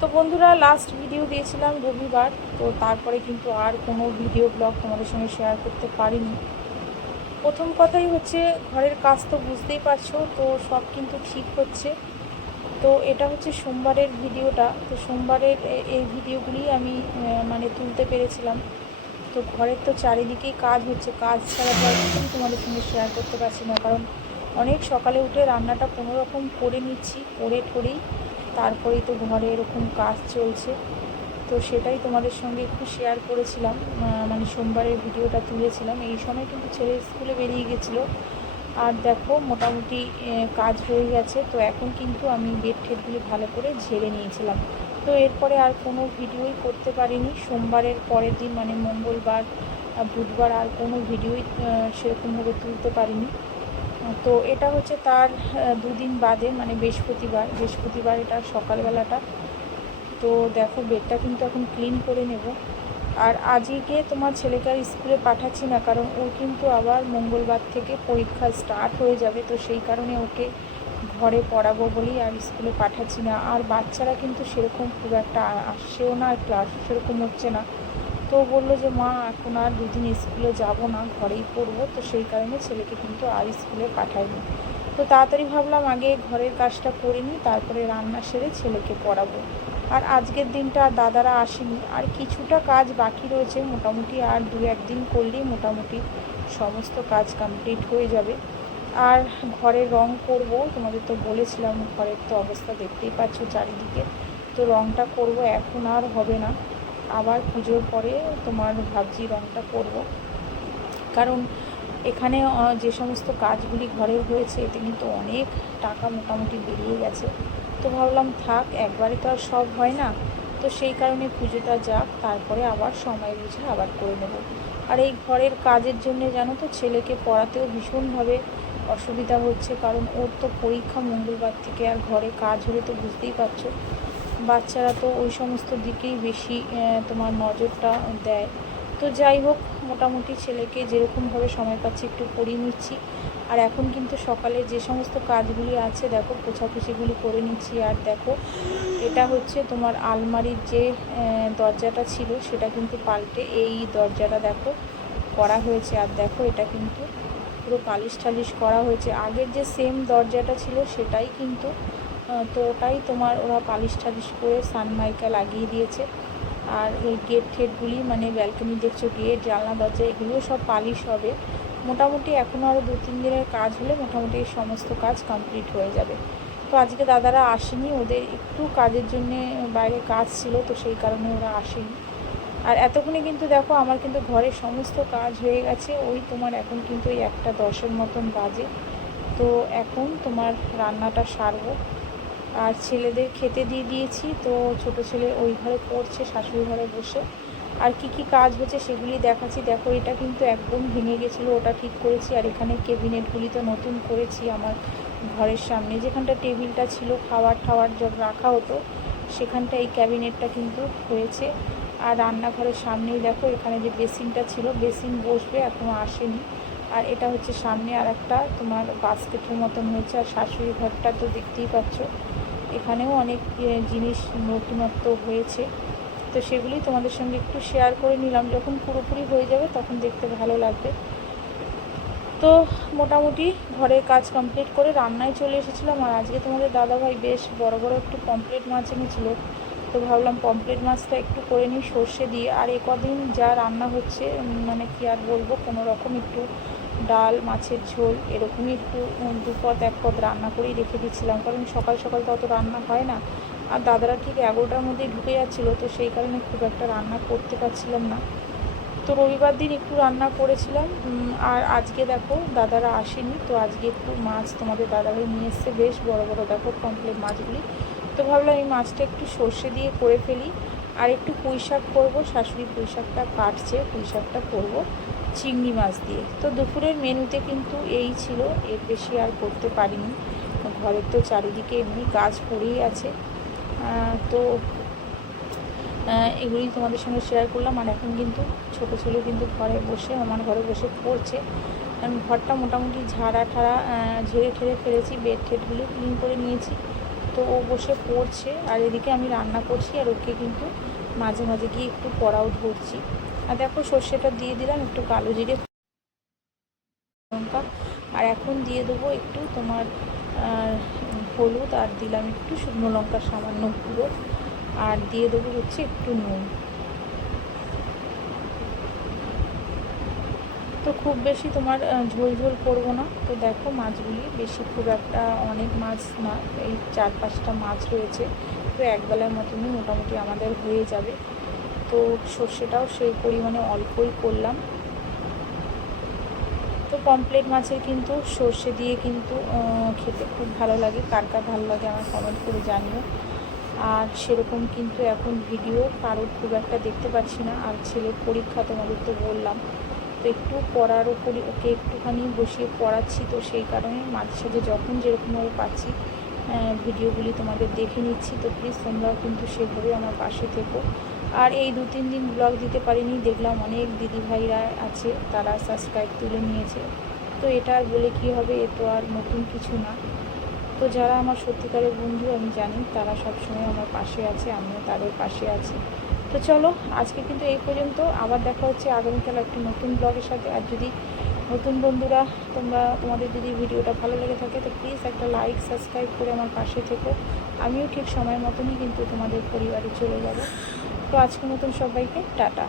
তো বন্ধুরা, last video দিয়েছিলাম রবিবার। তো তারপরে কিন্তু আর কোনো ভিডিও ব্লগ তোমাদের সঙ্গে শেয়ার করতে পারিনি। প্রথম কথাই হচ্ছে, ঘরের কাজ তো বুঝতেই পারছো, তো সব কিন্তু ঠিক হচ্ছে। তো এটা হচ্ছে সোমবারের ভিডিওটা। তো সোমবারের এই ভিডিওগুলি আমি মানে তুলতে পেরেছিলাম। তো ঘরের তো চারিদিকেই কাজ হচ্ছে, কাজ ছাড়া তো আর কিছুই তোমাদের সঙ্গে শেয়ার করতে পারছি না, কারণ অনেক সকালে উঠে রান্নাটা কোনো রকম করে নিচ্ছি, করে ঠরেই তারপরেই তো ঘরে এরকম কাজ চলছে। তো সেটাই তোমাদের সঙ্গে একটু শেয়ার করেছিলাম, মানে সোমবারের ভিডিওটা তুলেছিলাম। এই সময় কিন্তু ছেলে স্কুলে বেরিয়ে গেছিলো। আর দেখো মোটামুটি কাজ হয়ে গেছে। তো এখন কিন্তু আমি বেড টেডগুলি ভালো করে ঝেড়ে নিয়েছিলাম। তো এরপরে আর কোনো ভিডিওই করতে পারিনি। সোমবারের পরের দিন মানে মঙ্গলবার বুধবার আর কোনো ভিডিওই সেরকমভাবে তুলতে পারিনি। তো এটা হচ্ছে তার দুদিন বাদে, মানে বৃহস্পতিবার এটা সকালবেলাটা। তো দেখো বেডটা কিন্তু এখন ক্লিন করে নেব। আর আজকে তোমার ছেলেকে আর স্কুলে পাঠাচ্ছি না, কারণ ও কিন্তু আবার মঙ্গলবার থেকে পরীক্ষা স্টার্ট হয়ে যাবে। তো সেই কারণে ওকে ঘরে পড়াবো বলেই আর স্কুলে পাঠাচ্ছি না। আর বাচ্চারা কিন্তু সেরকম খুব একটা আসছেও না, আর ক্লাস সেরকম হচ্ছে না। তো বললো যে মা এখন আর দুদিন স্কুলে যাব না, ঘরেই পড়বো। তো সেই কারণে ছেলেকে কিন্তু আর স্কুলে পাঠাইনি। তো তাড়াতাড়ি ভাবলাম আগে ঘরের কাজটা করে নিই, তারপরে রান্না সেরে ছেলেকে পড়াবো। আর আজকের দিনটা দাদারা আসেনি, আর কিছুটা কাজ বাকি রয়েছে। মোটামুটি আর 2-1 দিন করলেই মোটামুটি সমস্ত কাজ কমপ্লিট হয়ে যাবে। আর ঘরে রং করব, তোমাদের তো বলেছিলাম, ঘরের তো অবস্থা দেখতেই পাচ্ছ চারিদিকে। তো রংটা করব, এখন আর হবে না, আবার পুজোর পরে তোমার ভাবছি রংটা করব। কারণ এখানে যে সমস্ত কাজগুলি ঘরের হয়েছে, এতে কিন্তু অনেক টাকা মোটামুটি বেরিয়ে গেছে। তো ভাবলাম থাক, একবারে তো আর সব হয় না। তো সেই কারণে পুজোটা যাক, তারপরে আবার সময় বুঝে আবার করে নেব। আর এই ঘরের কাজের জন্য জানো তো, ছেলেকে পড়াতেও ভীষণভাবে অসুবিধা হচ্ছে, কারণ ওর তো পরীক্ষা মঙ্গলবার থেকে। আর ঘরে কাজ হলে তো বুঝতেই পারছো, বাচ্চারা তো ওই সমস্ত দিকেই বেশি তোমার নজরটা দেয়। তো যাই হোক, মোটামুটি ছেলেকে যেরকমভাবে সময় পাচ্ছি একটু পড়িয়ে নিচ্ছি। আর এখন কিন্তু সকালে যে সমস্ত কাজগুলি আছে দেখো, পোছাপুছিগুলি করে নিচ্ছি। আর দেখো এটা হচ্ছে তোমার আলমারির যে দরজাটা ছিল, সেটা কিন্তু পাল্টে এই দরজাটা দেখো করা হয়েছে। আর দেখো এটা কিন্তু পুরো পালিশ টালিশ করা হয়েছে। আগের যে সেম দরজাটা ছিল সেটাই কিন্তু, তো ওটাই তোমার ওরা পালিশ টালিশ করে সানমাইকা লাগিয়ে দিয়েছে। আর এই গেট ঠেটগুলি, মানে ব্যালকনি দেখছো, গেট জানলা দরজা এগুলোও সব পালিশ হবে। মোটামুটি এখনও আরও 2-3 দিনের কাজ হলে মোটামুটি এই সমস্ত কাজ কমপ্লিট হয়ে যাবে। তো আজকে দাদারা আসেনি, ওদের একটু কাজের জন্যে বাইরে কাজ ছিল, তো সেই কারণে ওরা আসেনি। আর এতক্ষণে কিন্তু দেখো আমার কিন্তু ঘরের সমস্ত কাজ হয়ে গেছে। ওই তোমার এখন কিন্তু ওই 1:10 মতন বাজে। তো এখন তোমার রান্নাটা সারবো। আর ছেলেদের খেতে দিয়ে দিয়েছি। তো ছোট ছেলে ওই ঘরে পড়ছে শাশুড়ি ঘরে বসে। আর কি কি কাজ হচ্ছে সেগুলি দেখাচ্ছি। দেখো এটা কিন্তু একদম ভেঙে গেছিলো, ওটা ঠিক করেছি। আর এখানে ক্যাবিনেটগুলি তো নতুন করেছি। আমার ঘরের সামনে যেখানটা টেবিলটা ছিল, খাবার টাবার যখন রাখা হতো, সেখানটা এই ক্যাবিনেটটা কিন্তু হয়েছে। আর রান্নাঘরের সামনেই দেখো, এখানে যে বেসিনটা ছিল, বেসিন বসবে, এখনও আসেনি। আর এটা হচ্ছে সামনে আর একটা তোমার বাস্কেটের মতন হয়েছে। আর শাশুড়ি ঘরটা তো দেখতেই পাচ্ছ, এখানেও অনেক জিনিস নতুনত্ব হয়েছে। তো সেগুলি তোমাদের সঙ্গে একটু শেয়ার করে নিলাম। যখন পুরোপুরি হয়ে যাবে তখন দেখতে ভালো লাগবে। তো মোটামুটি ঘরের কাজ কমপ্লিট করে রান্নায় চলে এসেছিলাম। আর আজকে তোমাদের দাদাভাই বেশ বড় বড় একটু পমফ্রেট মাছ এনেছিল। তো ভাবলাম পমফ্রেট মাছটা একটু করে নিই সর্ষে দিয়ে। আর কদিন যা রান্না হচ্ছে, মানে কি আর বলবো, কোনো রকম একটু ডাল, মাছের ঝোল, এরকমই একটু 2 পদ 1 পদ রান্না করেই রেখে দিচ্ছিলাম, কারণ সকাল সকাল তো অত রান্না হয় না। আর দাদারা ঠিক 11টার মধ্যেই ঢুকে যাচ্ছিলো, তো সেই কারণে খুব একটা রান্না করতে পারছিলাম না। তো রবিবার দিন একটু রান্না করেছিলাম। আর আজকে দেখো দাদারা আসেনি, তো আজকে একটু মাছ তোমাদের দাদাভাই নিয়ে এসছে, বেশ বড় বড় দেখো পমফ্রেট মাছগুলি। তো ভাবলাম এই মাছটা একটু সর্ষে দিয়ে করে ফেলি। আর একটু পুঁই শাক করবো, শাশুড়ি পুঁই শাকটা কাটছে, পুঁই শাকটা করবো চিংড়ি মাছ দিয়ে। তো দুপুরের মেনুতে কিন্তু এই ছিল, এর বেশি আর করতে পারিনি। ঘরের তো চারিদিকে এমনি কাজ পড়েই আছে। তো এগুলি তোমাদের সঙ্গে শেয়ার করলাম। আর এখন কিন্তু ছোটো ছেলে কিন্তু ঘরে বসে, আমার ঘরে বসে পড়ছে। ঘরটা মোটামুটি ঝাড়া ঠাড়া ঝেড়ে ঠেড়ে ফেলেছি, বেড টেডগুলি ক্লিন করে নিয়েছি। তো ও বসে পড়ছে আর এদিকে আমি রান্না করছি, আর ওকে কিন্তু মাঝে মাঝে গিয়ে একটু পড়াও ধরছি। আর দেখো সর্ষেটা দিয়ে দিলাম, একটু কালো জিরে লঙ্কা, আর এখন দিয়ে দেবো একটু তোমার হলুদ, আর দিলাম একটু শুকনো লঙ্কা সামান্য গুঁড়ো, আর দিয়ে দেবো হচ্ছে একটু নুন। তো খুব বেশি তোমার ঝোল ঝোল করবো না। তো দেখো মাছগুলি বেশি খুব একটা অনেক মাছ না, এই 4-5টা মাছ রয়েছে, তো একবেলার মতনই মোটামুটি আমাদের হয়ে যাবে। তো সর্ষেটাও সেই পরিমাণে অল্পই করলাম। তো পমফ্রেট মাছের কিন্তু সর্ষে দিয়ে কিন্তু খেতে খুব ভালো লাগে, কার কার ভালো লাগে আমার কমেন্ট করে জানিও। আর সেরকম কিন্তু এখন ভিডিও কারোর খুব একটা দেখতে পাচ্ছি না, আর ছেলের পরীক্ষা তোমাদের তো বললাম, তো একটু পড়ার ওপরই ওকে একটুখানি বসিয়ে পড়াচ্ছি, তো সেই কারণে মাঝে সাঝে যখন যেরকমভাবে পাচ্ছি ভিডিওগুলি তোমাদের দেখে নিচ্ছি। তো প্লিজ তোমরাও কিন্তু সেভাবে আমার পাশে থেকো। আর এই 2-3 দিন ব্লগ দিতে পারিনি, দেখলাম অনেক দিদিভাইরা আছে তারা সাবস্ক্রাইব তুলে নিয়েছে, তো এটা আর বলে কী হবে, এ তো আর নতুন কিছু না। তো যারা আমার সত্যিকারের বন্ধু আমি জানি তারা সবসময় আমার পাশে আছে, আমিও তাদের পাশে আছি। তো চলো আজকে কিন্তু এই পর্যন্ত, আবার দেখা হচ্ছে আগামীকাল একটি নতুন ব্লগের সাথে। আর যদি নতুন বন্ধুরা তোমাদের যদি ভিডিওটা ভালো লেগে থাকে তো প্লিজ একটা লাইক সাবস্ক্রাইব করে আমার পাশে থেকো, আমিও ঠিক সময় মতনই কিন্তু তোমাদের পরিবারে চলে যাব। তো আজকের মতন সবাইকে টাটা।